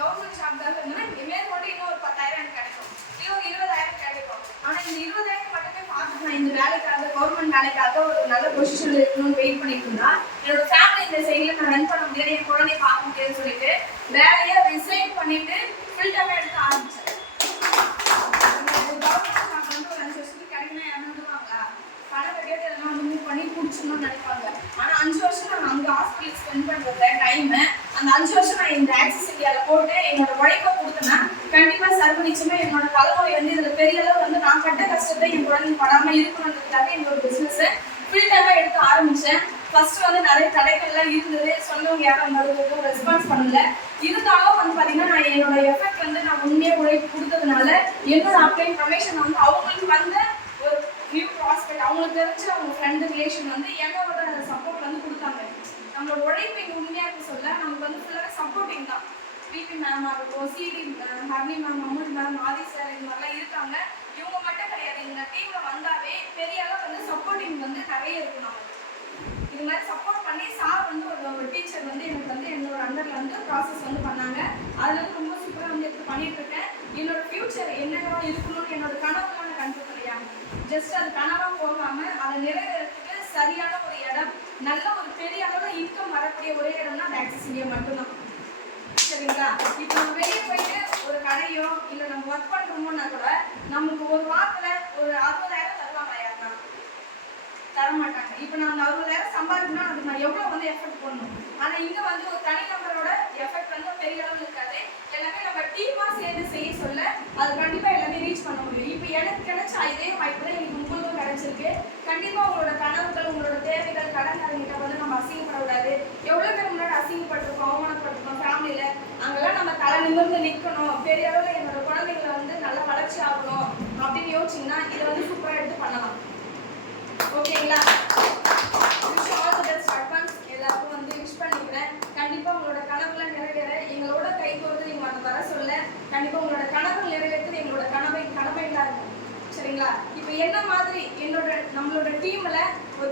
Government job தான் இருந்தேன்னா மேற்கொண்டு இன்னும் ஒரு 10,000 எனக்கு கிடைக்கும், இன்னும் 20,000 கிடைக்கும். ஆனா இந்த 20,000 மட்டுமே பார்த்துட்டு நான் இந்த வேலைக்காக கவர்மெண்ட் வேலைக்காக ஒரு நல்ல பொசிஷன்ல இருக்கணும்னு வெயிட் பண்ணிட்டு இருந்தா என்னோட ஃபேமிலி இந்த சைட்ல நான் ரன் பண்ண முடியாது, என் குழந்தைய பார்க்க முடியாதுன்னு சொல்லிட்டு வேலையை ரிசைன் பண்ணிட்டு ஃபுல் டைம் எடுக்க ஆரம்பிச்சேன். கவர்மெண்ட் ஜாப் வந்து ஒரு 5 வருஷத்துக்கு கிடைக்கணும் இறந்துடுவாங்களா, பணம் கட்டிட்டு எல்லாம் வந்து மூவ் பண்ணி பிடிச்சணும்னு நினைப்பாங்க. ஆனா 5 வருஷம் நான் அங்கே ஹாஸ்பிட்டல் ஸ்பெண்ட் பண்றத டைம் அந்த 5 வருஷம் நான் இந்த ஆக்சிஸ் இந்தியால போட்டு என்னோட உழைப்பை கொடுத்தேன்னா கண்டிப்பா சர்வநிச்சயமா என்னோட தலைமுறை வந்து இதுல பெரிய அளவு வந்து நான் பட்ட கஷ்டத்தை என் குழந்தை படாம இருக்கணுன்றதுக்காக இந்த ஒரு பிசினஸ் ஃபுல் டைமா எடுக்க ஆரம்பிச்சேன். ஃபர்ஸ்ட் வந்து நிறைய தடைகள்லாம் இருந்தது, சொன்னவங்க யாரும் அந்த அளவுக்கு ரெஸ்பான்ஸ் பண்ணல. இருந்தாலும் வந்து பாத்தீங்கன்னா நான் என்னோட எஃபெக்ட் வந்து நான் உண்மையா உழைப்பு கொடுத்ததுனால என்னோட அப்ளை ப்ரொமேஷன் வந்து அவங்களுக்கு வந்த ஒரு நியூ ப்ராஸ்பெக்ட், அவங்களுக்கு தெரிஞ்ச அவங்க ஃப்ரெண்டு ரிலேஷன் வந்து என்னோட சப்போர்ட் வந்து கொடுத்தாங்க. நம்மளோட உழைப்பு இங்கே உண்மையா இருக்க சொல்ல நமக்கு வந்து ஃபுல்லாக சப்போர்ட்டிங் தான். பிபி மேம் ஆகட்டும், சிடி ஹர்னி மேம், அமுல் மேம், ஆதி சார் இது மாதிரிலாம் இருக்காங்க. இவங்க மட்டும் கிடையாது, இந்த டீம்ல வந்தாவே பெரிய அளவு வந்து சப்போர்ட்டிங் வந்து நிறைய இருக்கும். நமக்கு இது மாதிரி சப்போர்ட் பண்ணி சார் வந்து ஒரு டீச்சர் வந்து எனக்கு வந்து என்னோட அண்டர்ல வந்து ப்ராசஸ் வந்து பண்ணாங்க. அதுல வந்து ரொம்ப சூப்பராக வந்து எடுத்து பண்ணிட்டு இருக்கேன். என்னோட ஃபியூச்சர் என்னென்ன இருக்கணும்னு என்னோட கனவுலாம் நான் கண்டிப்பாக கிடையாது. ஜஸ்ட் அது கனவா போகாம அதை நிறைவேறதுக்கு சரியான ஒரு இடம், நல்ல ஒரு பெரிய அளவில் இன்கம் வரக்கூடிய ஒரே இடம்னா ஆக்சிஸ் இந்தியா மட்டும்தான். சரிங்களா? இப்போ நம்ம வெளியே போயிட்டு ஒரு கடையோ இல்லை நம்ம ஒர்க் பண்ணுறோமோன்னா கூட நமக்கு ஒரு வாரத்தில் ஒரு 60,000 தருவாங்க, யாருன்னா தர மாட்டாங்க. இப்போ நான் அந்த 60,000 சம்பாதிக்கணும்னா அதுக்கு நான் எவ்வளோ வந்து எஃபெக்ட் பண்ணணும். ஆனால் இங்கே வந்து ஒரு தனி நபரோட எஃபெக்ட் வந்து பெரிய அளவில் இருக்காது. எல்லாமே நம்ம டீமாக சேர்ந்து செய்ய சொல்ல அது கண்டிப்பாக எல்லாமே ரீச் பண்ண முடியும். இப்போ எனக்கு கிடைச்சா இதே வாய்ப்பு தான் எனக்கு உங்களுக்கும் கிடைச்சிருக்கு. கண்டிப்பாக உங்களோட கனவுகள், உங்களோட தேவைகள், கடன்காரங்கிட்ட வந்து நம்ம அசிங்கப்படக்கூடாது. எவ்வளோ பேர் முன்னாடி அசிங்கப்பட்டிருக்கோம், அவமானப்பட்டிருக்கோம் ஃபேமிலியில், அங்கெல்லாம் நம்ம தலை நிமிர்ந்து நிற்கணும், பெரிய அளவில் என்னோட குழந்தைங்களை வந்து நல்ல வளர்ச்சி ஆகணும் அப்படின்னு யோசிச்சிங்கன்னா இதை வந்து சூப்பராக எடுத்து பண்ணலாம். ஓகேங்களா? எல்லாருக்கும் வந்து விஷ் பண்ணிக்கிறேன். கண்டிப்பா உங்களோட கனவுகளை நிறைவேற எங்களோட கை கோர்த்து நீங்க வர சொல்ல கண்டிப்பா உங்களோட கனவு நிறைவேற்றது எங்களோட கடமைகளா இருக்கும். சரிங்களா? இப்போ என்ன மாதிரி நம்மளோட டீம்ல ஒரு